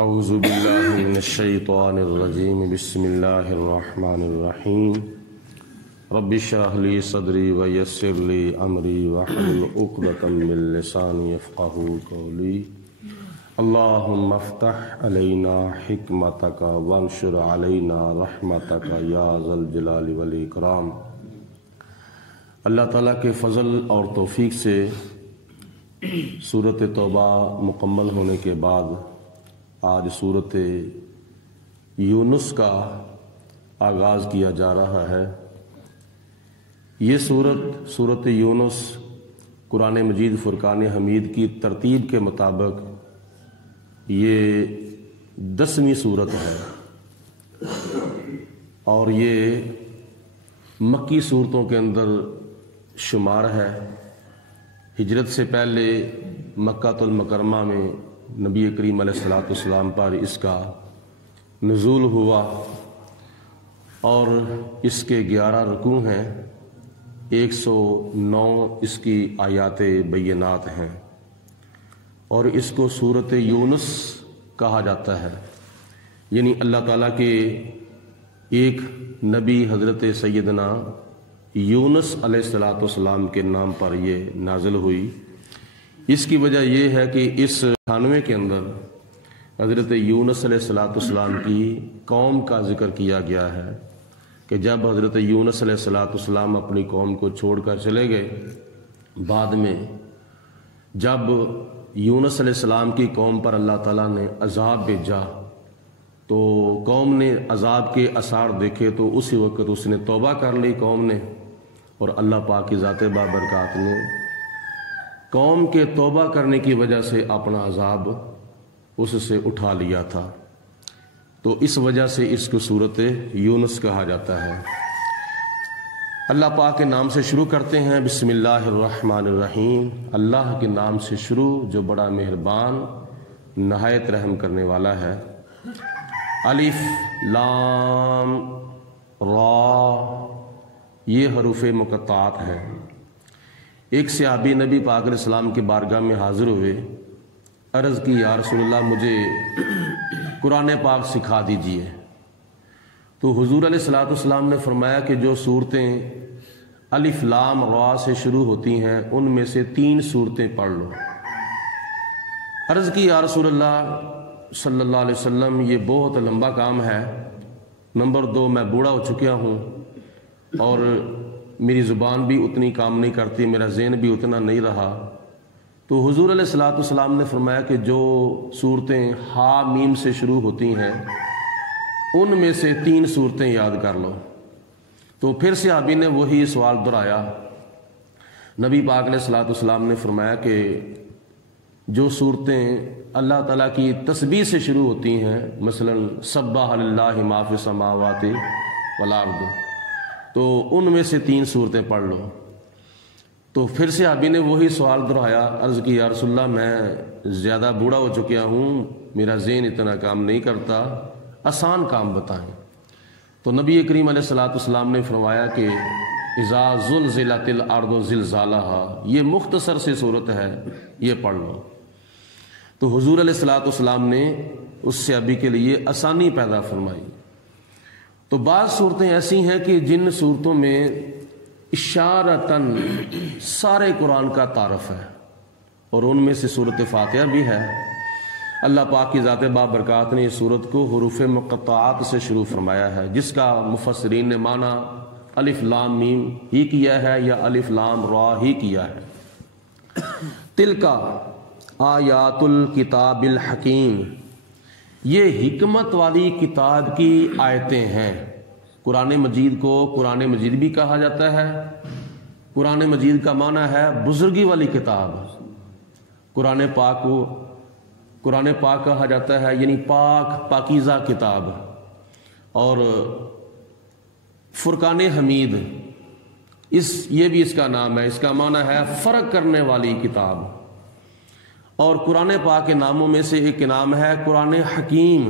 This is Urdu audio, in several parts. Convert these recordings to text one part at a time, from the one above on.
اعوذ باللہ من الشیطان الرجیم بسم اللہ الرحمن الرحیم رب اشرح لی صدری ویسر لی امری واحلل عقدۃ من لسانی یفقہوا قولی اللہم افتح علینا حکمتک وانشر علینا رحمتک یا ذا الجلال والاکرام۔ اللہ تعالیٰ کے فضل اور توفیق سے سورۃ توبہ مکمل ہونے کے بعد آج سورۃ یونس کا آغاز کیا جا رہا ہے۔ یہ سورۃ یونس قرآن مجید فرقان حمید کی ترتیب کے مطابق یہ 10ویں سورت ہے اور یہ مکی صورتوں کے اندر شمار ہے۔ ہجرت سے پہلے مکہ المکرمہ میں نبی کریم علیہ السلام پر اس کا نزول ہوا اور اس کے 11 رکوع ہیں، 109 اس کی آیات بینات ہیں اور اس کو سورۃ یونس کہا جاتا ہے، یعنی اللہ تعالیٰ کے ایک نبی حضرت سیدنا یونس علیہ السلام کے نام پر یہ نازل ہوئی۔ اس کی وجہ یہ ہے کہ اس خانوے کے اندر حضرت یونس علیہ السلام کی قوم کا ذکر کیا گیا ہے کہ جب حضرت یونس علیہ السلام اپنی قوم کو چھوڑ کر چلے گئے، بعد میں جب یونس علیہ السلام کی قوم پر اللہ تعالیٰ نے عذاب بھیجا تو قوم نے عذاب کے آثار دیکھے تو اسی وقت اس نے توبہ کر لی قوم نے، اور اللہ پاک کی ذات بابرکات نے قوم کے توبہ کرنے کی وجہ سے اپنا عذاب اس سے اٹھا لیا تھا، تو اس وجہ سے اس کو سورۃ یونس کہا جاتا ہے۔ اللہ پاک کے نام سے شروع کرتے ہیں، بسم اللہ الرحمن الرحیم، اللہ کے نام سے شروع جو بڑا مہربان نہایت رحم کرنے والا ہے۔ الف لام را، یہ حروف مقطعات ہیں۔ ایک صحابی نبی پاک علیہ السلام کے بارگاہ میں حاضر ہوئے، عرض کی یا رسول اللہ مجھے قرآن پاک سکھا دیجئے۔ تو حضور علیہ السلام نے فرمایا کہ جو صورتیں الف لام را سے شروع ہوتی ہیں ان میں سے 3 صورتیں پڑھ لو۔ عرض کی یا رسول اللہ صلی اللہ علیہ وسلم یہ بہت لمبا کام ہے، نمبر 2 میں بوڑھا ہو چکا ہوں اور میری زبان بھی اتنی کام نہیں کرتی، میرا ذہن بھی اتنا نہیں رہا۔ تو حضور علیہ السلام نے فرمایا کہ جو صورتیں ہا میم سے شروع ہوتی ہیں ان میں سے 3 صورتیں یاد کر لو۔ تو پھر صحابی نے وہی سوال دہرایا۔ نبی پاک علیہ السلام نے فرمایا کہ جو صورتیں اللہ تعالیٰ کی تسبیح سے شروع ہوتی ہیں، مثلا سبح للہ ما فی السماوات والارض، تو ان میں سے 3 صورتیں پڑھ لو۔ تو پھر صحابی نے وہی سوال دہرایا، عرض کی یا رسول اللہ میں زیادہ بوڑھا ہو چکا ہوں، میرا ذہن اتنا کام نہیں کرتا، آسان کام بتائیں۔ تو نبی کریم علیہ السلام نے فرمایا کہ اذا زلزلت الارض زلزالہا، یہ مختصر سی صورت ہے، یہ پڑھ لو۔ تو حضور علیہ السلام نے اس صحابی کے لیے آسانی پیدا فرمائی۔ تو بعض صورتیں ایسی ہیں کہ جن صورتوں میں اشارتاً سارے قرآن کا تعارف ہے، اور ان میں سے سورۃ فاتحہ بھی ہے۔ اللہ پاک کی ذات بابرکات نے اس صورت کو حروف مقطعات سے شروع فرمایا ہے، جس کا مفسرین نے معنی الف لام میم ہی کیا ہے یا الف لام را ہی کیا ہے۔ تلکا آیات الکتاب الحکیم، یہ حکمت والی کتاب کی آیتیں ہیں۔ قرآن مجید کو قرآن مجید بھی کہا جاتا ہے۔ قرآن مجید کا معنی ہے بزرگی والی کتاب۔ قرآن پاک کو قرآن پاک کہا جاتا ہے، یعنی پاک پاکیزہ کتاب۔ اور فرقان حمید یہ بھی اس کا نام ہے، اس کا معنی ہے فرق کرنے والی کتاب۔ اور قرآن پاک کے ناموں میں سے ایک نام ہے قرآن حکیم،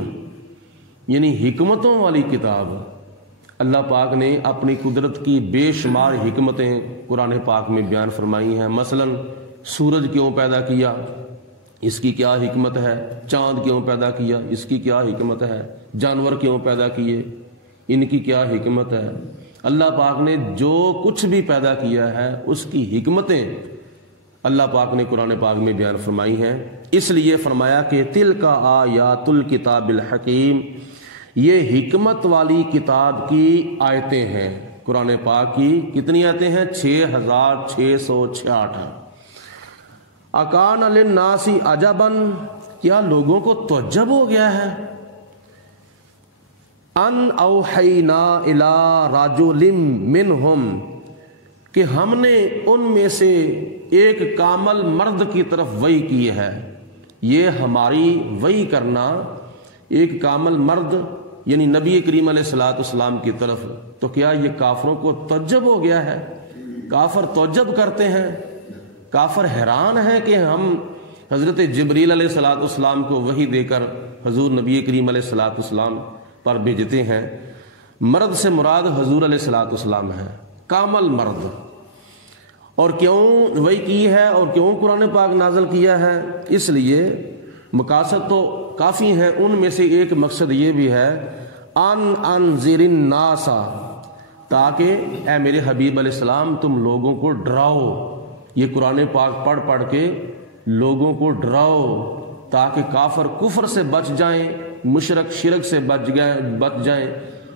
یعنی حکمتوں والی کتاب۔ اللہ پاک نے اپنی قدرت کی بے شمار حکمتیں قرآن پاک میں بیان فرمائی ہیں۔ مثلا سورج کیوں پیدا کیا، اس کی کیا حکمت ہے؟ چاند کیوں پیدا کیا؟ اس کی کیا حکمت ہے؟ جانور کیوں پیدا کیے؟ ان کی کیا حکمت ہے؟ اللہ پاک نے جو کچھ بھی پیدا کیا ہے اس کی حکمتیں اللہ پاک نے قرآن پاک میں بیان فرمائی ہیں۔ اس لیے فرمایا کہ تلک آیات الکتاب الحکیم، یہ حکمت والی کتاب کی آیتیں ہیں۔ قرآن پاک کی کتنی آیتیں ہیں؟ 6666۔ اکان للناس عجبا، کیا لوگوں کو تعجب ہو گیا ہے؟ ان اوحینا الی رجل منہم، کہ ہم نے ان میں سے ایک کامل مرد کی طرف وحی کی ہے۔ یہ ہماری وحی کرنا ایک کامل مرد یعنی نبی کریم علیہ الصلوۃ والسلام کی طرف، تو کیا یہ کافروں کو تعجب ہو گیا ہے؟ کافر تعجب کرتے ہیں، کافر حیران ہے کہ ہم حضرت جبریل علیہ الصلوۃ والسلام کو وحی دے کر حضور نبی کریم علیہ الصلوۃ والسلام پر بھیجتے ہیں۔ مرد سے مراد حضور علیہ الصلوۃ والسلام ہے، کامل مرد۔ اور کیوں وحی کی ہے اور کیوں قرآن پاک نازل کیا ہے؟ اس لیے مقاصد تو کافی ہیں، ان میں سے ایک مقصد یہ بھی ہے ان انذر الناس، تاکہ اے میرے حبیب علیہ السلام تم لوگوں کو ڈراؤ۔ یہ قرآن پاک پڑھ پڑھ کے لوگوں کو ڈراؤ تاکہ کافر کفر سے بچ جائیں، مشرک شرک سے بچ جائیں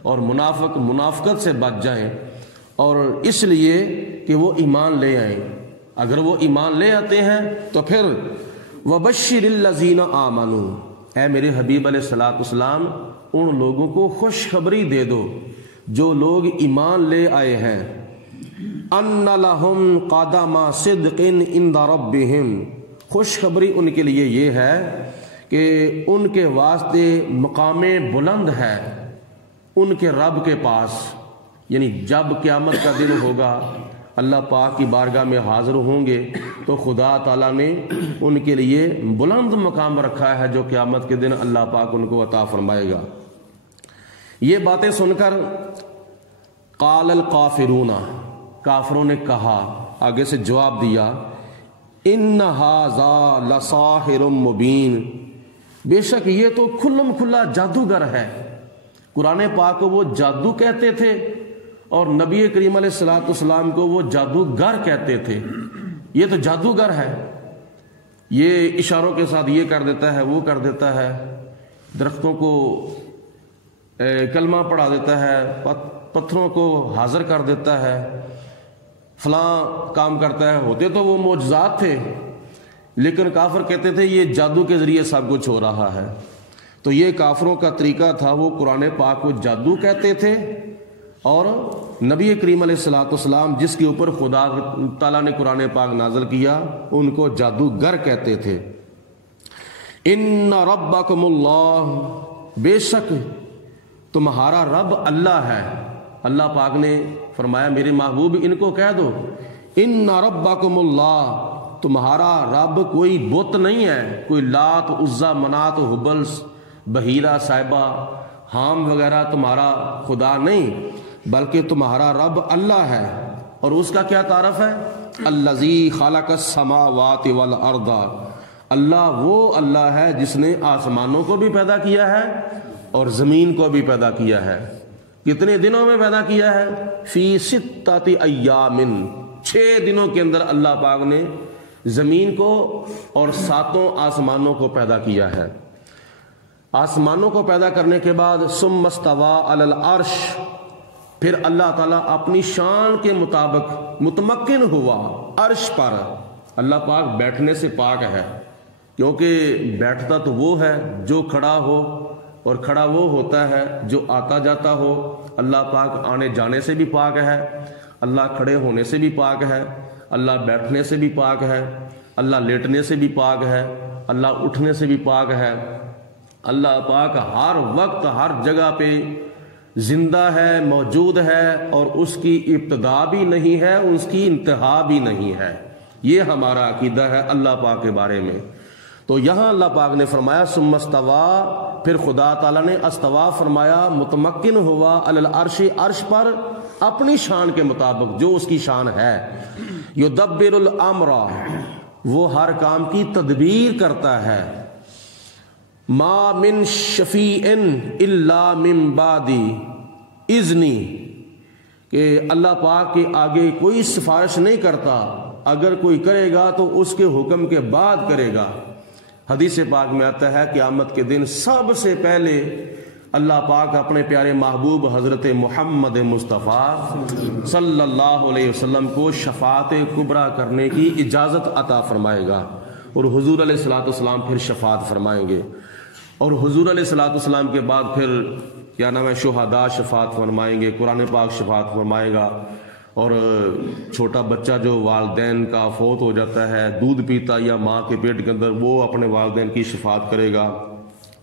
اور منافق منافقت سے بچ جائیں، اور اس لیے کہ وہ ایمان لے آئیں۔ اگر وہ ایمان لے آتے ہیں تو پھر وبشر الذین آمنوا، اے میرے حبیب علیہ الصلوۃ والسلام ان لوگوں کو خوشخبری دے دو جو لوگ ایمان لے آئے ہیں، ان لہم قدم صدق عند ربہم، خوشخبری ان کے لیے یہ ہے کہ ان کے واسطے مقام بلند ہے ان کے رب کے پاس، یعنی جب قیامت کا دن ہوگا اللہ پاک کی بارگاہ میں حاضر ہوں گے تو خدا تعالیٰ نے ان کے لیے بلند مقام رکھا ہے جو قیامت کے دن اللہ پاک ان کو عطا فرمائے گا۔ یہ باتیں سن کر قال الکافرون، کافروں نے کہا، آگے سے جواب دیا، ان ھذا لساحر مبین، بے شک یہ تو کھلم کھلا جادوگر ہے۔ قرآن پاک کو وہ جادو کہتے تھے اور نبی کریم علیہ الصلوۃ والسلام کو وہ جادوگر کہتے تھے۔ یہ تو جادوگر ہے، یہ اشاروں کے ساتھ یہ کر دیتا ہے وہ کر دیتا ہے، درختوں کو کلمہ پڑھا دیتا ہے، پتھروں کو حاضر کر دیتا ہے، فلاں کام کرتا ہے۔ ہوتے تو وہ معجزات تھے، لیکن کافر کہتے تھے یہ جادو کے ذریعے سب کچھ ہو رہا ہے۔ تو یہ کافروں کا طریقہ تھا، وہ قرآن پاک کو جادو کہتے تھے، اور نبی کریم علیہ الصلوۃ والسلام جس کے اوپر خدا تعالیٰ نے قرآن پاک نازل کیا ان کو جادوگر کہتے تھے۔ ان ربکم اللہ، بے شک تمہارا رب اللہ ہے۔ اللہ پاک نے فرمایا میرے محبوب ان کو کہہ دو ان ربکم اللہ، تمہارا رب کوئی بت نہیں ہے، کوئی لات عزا منات حبل بحیرہ صاحبہ حام وغیرہ تمہارا خدا نہیں، بلکہ تمہارا رب اللہ ہے۔ اور اس کا کیا تعارف ہے؟ الذی خلق السماوات والارض، اللہ وہ اللہ ہے جس نے آسمانوں کو بھی پیدا کیا ہے اور زمین کو بھی پیدا کیا ہے۔ کتنے دنوں میں پیدا کیا ہے؟ فی ستۃ ایام، 6 دنوں کے اندر اللہ پاک نے زمین کو اور 7 آسمانوں کو پیدا کیا ہے۔ آسمانوں کو پیدا کرنے کے بعد ثم استوى علی العرش، پھر اللہ تعالیٰ اپنی شان کے مطابق متمکن ہوا عرش پر۔ اللہ پاک بیٹھنے سے پاک ہے، کیونکہ بیٹھتا تو وہ ہے جو کھڑا ہو، اور کھڑا وہ ہوتا ہے جو آتا جاتا ہو۔ اللہ پاک آنے جانے سے بھی پاک ہے، اللہ کھڑے ہونے سے بھی پاک ہے، اللہ بیٹھنے سے بھی پاک ہے، اللہ لیٹنے سے بھی پاک ہے، اللہ اٹھنے سے بھی پاک ہے۔ اللہ پاک ہر وقت ہر جگہ پہ زندہ ہے، موجود ہے، اور اس کی ابتدا بھی نہیں ہے، اس کی انتہا بھی نہیں ہے۔ یہ ہمارا عقیدہ ہے اللہ پاک کے بارے میں۔ تو یہاں اللہ پاک نے فرمایا ثم استوى، پھر خدا تعالیٰ نے استوا فرمایا، متمکن ہوا علی العرش، عرش پر اپنی شان کے مطابق جو اس کی شان ہے۔ یدبر الامر، وہ ہر کام کی تدبیر کرتا ہے. ما من شفیع الا من بعد اذنی، کہ اللہ پاک کے آگے کوئی سفارش نہیں کرتا، اگر کوئی کرے گا تو اس کے حکم کے بعد کرے گا. حدیث پاک میں آتا ہے قیامت کے دن سب سے پہلے اللہ پاک اپنے پیارے محبوب حضرت محمد مصطفیٰ صلی اللہ علیہ وسلم کو شفاعت کبریٰ کرنے کی اجازت عطا فرمائے گا، اور حضور علیہ الصلوۃ والسلام پھر شفاعت فرمائیں گے، اور حضور علیہ الصلوۃ والسلام کے بعد پھر کیا نام ہے شہداء شفاعت فرمائیں گے، قرآن پاک شفاعت فرمائے گا، اور چھوٹا بچہ جو والدین کا فوت ہو جاتا ہے، دودھ پیتا یا ماں کے پیٹ کے اندر، وہ اپنے والدین کی شفاعت کرے گا،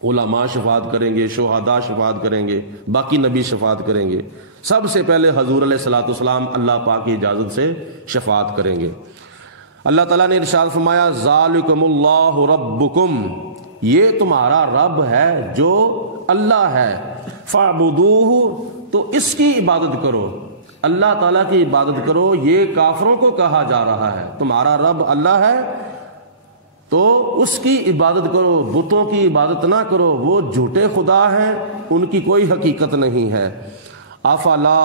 علماء شفاعت کریں گے، شہداء شفاعت کریں گے، باقی نبی شفاعت کریں گے. سب سے پہلے حضور علیہ الصلوۃ والسلام اللہ پاک کی اجازت سے شفاعت کریں گے. اللہ تعالیٰ نے ارشاد فرمایا ذالکم اللہ ربکم، یہ تمہارا رب ہے جو اللہ ہے، فاعبدوہ، تو اس کی عبادت کرو، اللہ تعالیٰ کی عبادت کرو. یہ کافروں کو کہا جا رہا ہے تمہارا رب اللہ ہے تو اس کی عبادت کرو، بتوں کی عبادت نہ کرو، وہ جھوٹے خدا ہیں، ان کی کوئی حقیقت نہیں ہے. افلا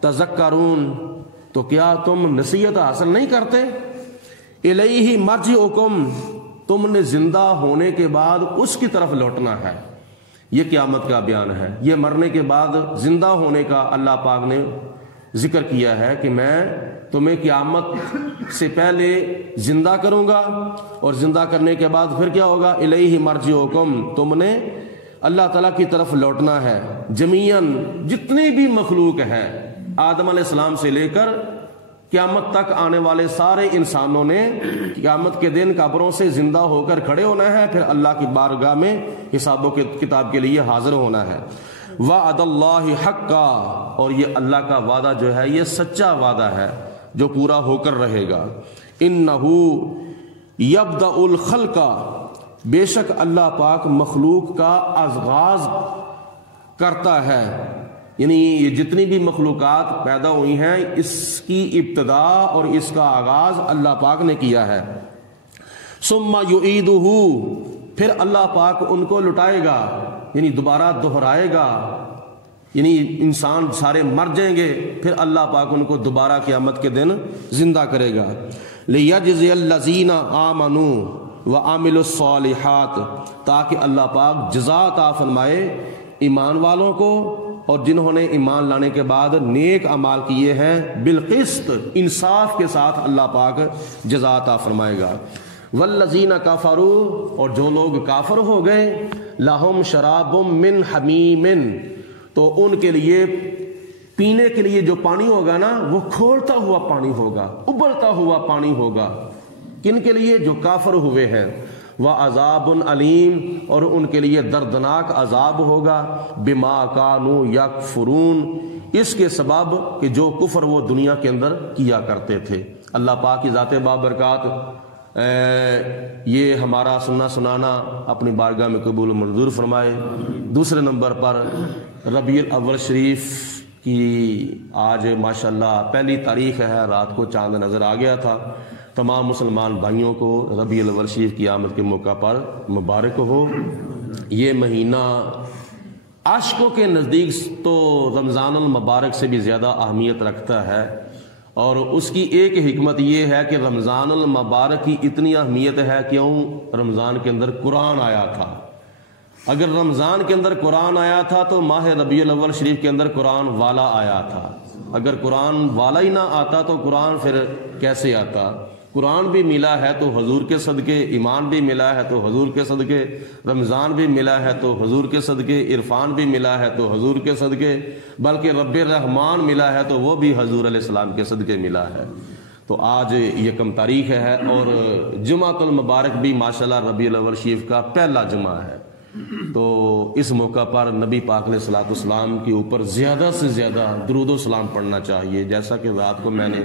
تذکرون، تو کیا تم نصیحت حاصل نہیں کرتے؟ الیہ مرجعکم، تم نے زندہ ہونے کے بعد اس کی طرف لوٹنا ہے. یہ قیامت کا بیان ہے، یہ مرنے کے بعد زندہ ہونے کا اللہ پاک نے ذکر کیا ہے کہ میں تمہیں قیامت سے پہلے زندہ کروں گا، اور زندہ کرنے کے بعد پھر کیا ہوگا؟ الیہ مرجعکم، تم نے اللہ تعالیٰ کی طرف لوٹنا ہے. جمیعاً، جتنی بھی مخلوق ہے، آدم علیہ السلام سے لے کر قیامت تک آنے والے سارے انسانوں نے قیامت کے دن قبروں سے زندہ ہو کر کھڑے ہونا ہے، پھر اللہ کی بارگاہ میں حساب و کتاب کے لیے حاضر ہونا ہے. وعد اللہ حقا، اور یہ اللہ کا وعدہ جو ہے یہ سچا وعدہ ہے جو پورا ہو کر رہے گا. انہ یبدأ الخلق، بے شک اللہ پاک مخلوق کا آغاز کرتا ہے، یعنی یہ جتنی بھی مخلوقات پیدا ہوئی ہیں اس کی ابتدا اور اس کا آغاز اللہ پاک نے کیا ہے. ثم یعیدہ، پھر اللہ پاک ان کو لٹائے گا، یعنی دوبارہ دہرائے گا، یعنی انسان سارے مر جائیں گے، پھر اللہ پاک ان کو دوبارہ قیامت کے دن زندہ کرے گا. لیجزی الذین آمنوا وعملوا الصالحات، تاکہ اللہ پاک جزا عطا فرمائے ایمان والوں کو اور جنہوں نے ایمان لانے کے بعد نیک اعمال کیے ہیں، بالقسط، انصاف کے ساتھ اللہ پاک جزا عطا فرمائے گا. والذین کفروا، اور جو لوگ کافر ہو گئے، لہم شراب من حمیم، تو ان کے لیے پینے کے لیے جو پانی ہوگا نا وہ کھولتا ہوا پانی ہوگا، ابلتا ہوا پانی ہوگا. کن کے لیے؟ جو کافر ہوئے ہیں. وعذاب علیم، اور ان کے لیے دردناک عذاب ہوگا، بما کانوا یکفرون، اس کے سبب کہ جو کفر وہ دنیا کے اندر کیا کرتے تھے. اللہ پاک کی ذات بابرکات یہ ہمارا سننا سنانا اپنی بارگاہ میں قبول و منظور فرمائے. دوسرے نمبر پر ربیع الاول شریف کی آج ماشاءاللہ پہلی تاریخ ہے، رات کو چاند نظر آ گیا تھا. تمام مسلمان بھائیوں کو ربیع الاول شریف کی آمد کے موقع پر مبارک ہو. یہ مہینہ عاشقوں کے نزدیک تو رمضان المبارک سے بھی زیادہ اہمیت رکھتا ہے، اور اس کی ایک حکمت یہ ہے کہ رمضان المبارک کی اتنی اہمیت ہے کیوں؟ رمضان کے اندر قرآن آیا تھا. اگر رمضان کے اندر قرآن آیا تھا تو ماہ ربیع الاول شریف کے اندر قرآن والا آیا تھا. اگر قرآن والا ہی نہ آتا تو قرآن پھر کیسے آتا؟ قرآن بھی ملا ہے تو حضور کے صدقے، ایمان بھی ملا ہے تو حضور کے صدقے، رمضان بھی ملا ہے تو حضور کے صدقے، عرفان بھی ملا ہے تو حضور کے صدقے، بلکہ رب الرحمان ملا ہے تو وہ بھی حضور علیہ السلام کے صدقے ملا ہے. تو آج یکم تاریخ ہے اور جمعۃ المبارک بھی ماشاءاللہ ربیع الاول شریف کا پہلا جمعہ ہے. تو اس موقع پر نبی پاک علیہ الصلوۃ والسلام کے اوپر زیادہ سے زیادہ درود و سلام پڑھنا چاہیے. جیسا کہ رات کو میں نے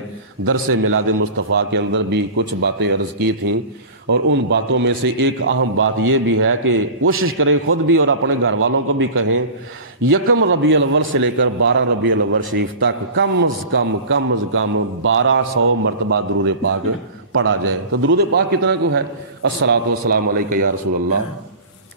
درس میلاد مصطفیٰ کے اندر بھی کچھ باتیں عرض کی تھیں، اور ان باتوں میں سے ایک اہم بات یہ بھی ہے کہ کوشش کریں خود بھی اور اپنے گھر والوں کو بھی کہیں، یکم ربیع الاول سے لے کر 12 ربیع الاول شریف تک کم از کم 1200 مرتبہ درود پاک پڑھا جائے۔ تو درود پاک کتنا کو ہے؟ الصلاۃ والسلام علیک یا رسول اللہ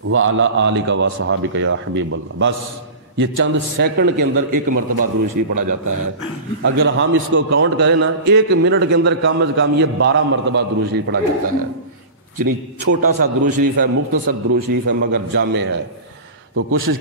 وعلی آلک وصحابک یا حبیب اللہ، بس یہ چند سیکنڈ کے اندر ایک مرتبہ درود شریف پڑھا جاتا ہے۔ اگر ہم اس کو کاؤنٹ کریں نا، ایک منٹ کے اندر کم از کم یہ 12 مرتبہ درود شریف پڑھا جاتا ہے۔ یعنی چھوٹا سا درود شریف ہے، مختصر درود شریف ہے، مگر جامع ہے۔ تو کوشش